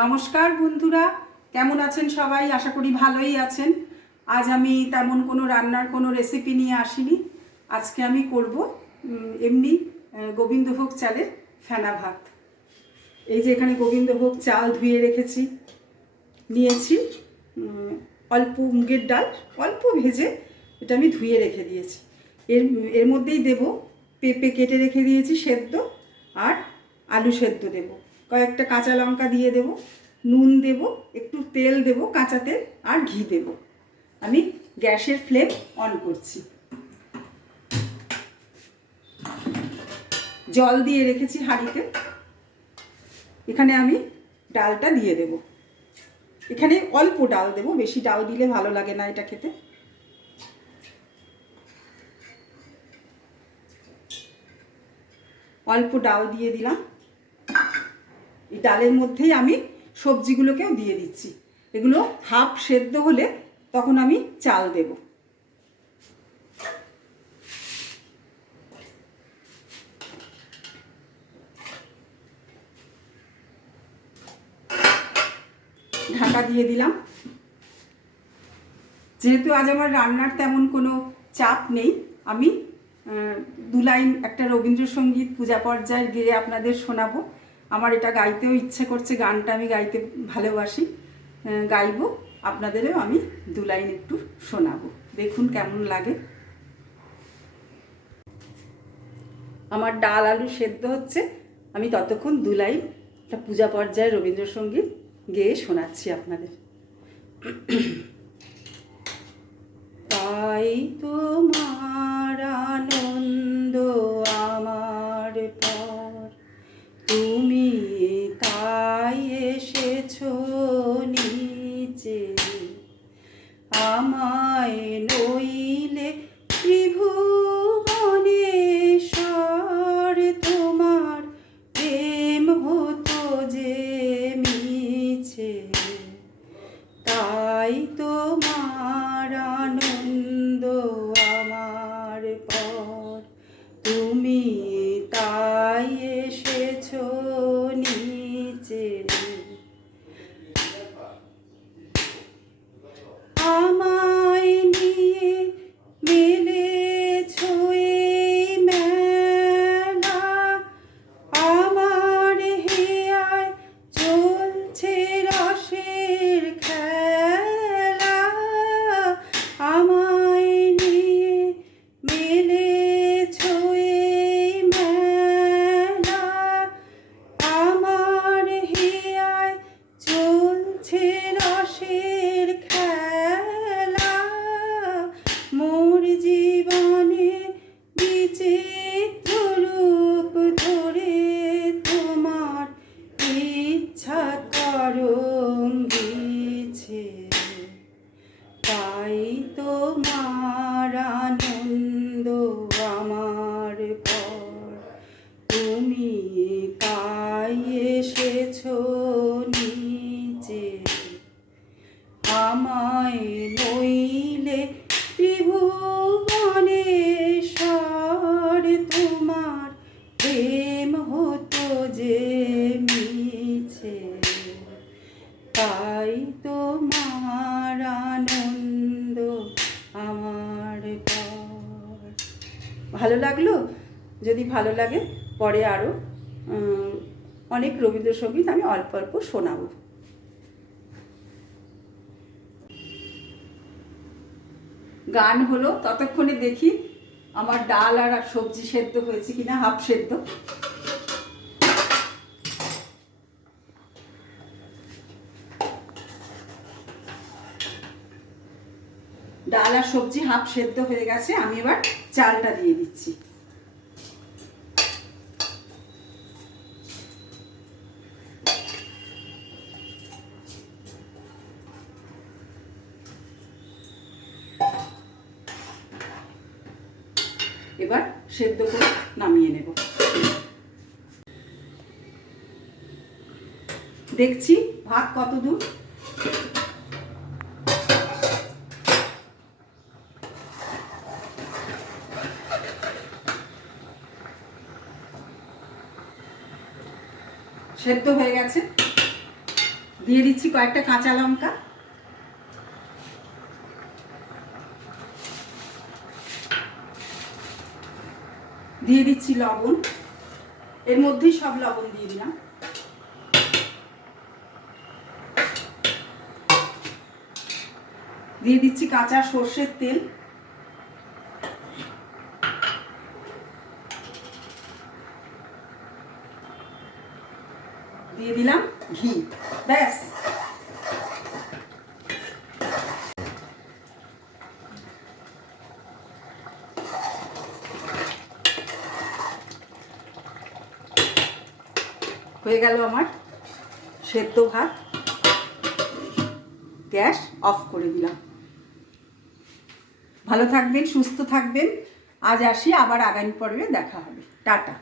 নমস্কার বন্ধুরা, কেমন আছেন সবাই? আশা করি ভালোই আছেন। আজ আমি তেমন কোনো রান্নার কোনো রেসিপি নিয়ে আসিনি। আজকে আমি করব এমনি গোবিন্দভোগ চালের ফেনা ভাত। এই যে এখানে গোবিন্দভোগ চাল ধুয়ে রেখেছি, নিয়েছি অল্প মুগের ডাল, অল্প ভেজে এটা আমি ধুয়ে রেখে দিয়েছি। এর মধ্যেই দেব পেঁপে কেটে রেখে দিয়েছি সেদ্ধ, আর আলু সেদ্ধ দেব, কয়েকটা কাঁচা লঙ্কা দিয়ে দেব, নুন দেব, একটু তেল দেব, কাঁচা তেল, আর ঘি দেব। আমি গ্যাসের ফ্লেম অন করছি। জল দিয়ে রেখেছি হাঁড়িতে। এখানে আমি ডালটা দিয়ে দেব। এখানে অল্প ডাল দেব, বেশি ডাল দিলে ভালো লাগে না এটা খেতে। অল্প ডাল দিয়ে দিলাম। এই ডালের মধ্যেই আমি সবজিগুলোকেও দিয়ে দিচ্ছি। এগুলো হাফ সেদ্ধ হলে তখন আমি চাল দেব। ঢাকা দিয়ে দিলাম। যেহেতু আজ আমার রান্নার তেমন কোনো চাপ নেই, আমি দু লাইন একটা রবীন্দ্রসঙ্গীত পূজা পর্যায়ে গেয়ে আপনাদের শোনাবো। আমার এটা গাইতেও ইচ্ছে করছে, গানটা আমি গাইতে ভালোবাসি, গাইবো। আপনাদেরও আমি দু লাইন একটু শোনাবো, দেখুন কেমন লাগে। আমার ডাল আলু সেদ্ধ হচ্ছে, আমি ততক্ষণ দু লাইন একটা পূজা পর্যায়ে রবীন্দ্রসঙ্গীত গেয়ে শোনাচ্ছি আপনাদের। তাই তোমার আনন্দ আমার পর, তুমি তাই এসেছো নিচে, আমায় নইলে ত্রিভুবনেশ্বর, তোমার প্রেম হতো যে মিছে। তাই তোমার আনন্দ আমার পর, তুমি তাই এসেছো নিচে। আমায় নিয়ে মেলেছো এই মেলা, আমার হেয়ায় চলছে রসের খেলা। আমায় নিয়ে মেলেছো এই মেলা, আমার হেয়ায় চলছে রসের খেলা। মোর জীবনে বিচিত্র রূপ ধরে তোমার ইচ্ছা তরঙ্গিছে। তাই তোমার আনন্দ আমার পর, তুমি তাই এসেছো নিচে। আমায় নইলে ত্রিভুবনেশ্বর, তোমার প্রেম হতো যে মিছে। তাই তোমার আনন্দ আমার পর। ভালো লাগলো? যদি ভালো লাগে পরে আরও অনেক রবীন্দ্রসঙ্গীত আমি অল্প অল্প শোনাবো। গান হলো, ততক্ষণে দেখি আমার ডাল আর সবজি সেদ্ধ হয়েছে কিনা, হাফ সেদ্ধ। ডাল আর সবজি হাফ সেদ্ধ হয়ে গেছে, আমি এবার চালটা দিয়ে দিচ্ছি। এবার সেদ্ধ করে নামিয়ে নেব। দেখছি ভাত কত দূর। সেদ্ধ হয়ে গেছে। দিয়ে দিচ্ছি কয়েকটা কাঁচা লঙ্কা, দিয়ে দিচ্ছি লবণ, এর মধ্যেই সব লবণ দিয়ে দিলাম, দিয়ে দিচ্ছি কাঁচা সর্ষের তেল, দিয়ে দিলাম ঘি। ব্যাস, হয়ে গেল আমার সেদ্ধ ভাত। গ্যাস অফ করে দিলাম। ভালো থাকবেন, সুস্থ থাকবেন। আজ আসি, আবার আগামী পর্বে দেখা হবে। টাটা।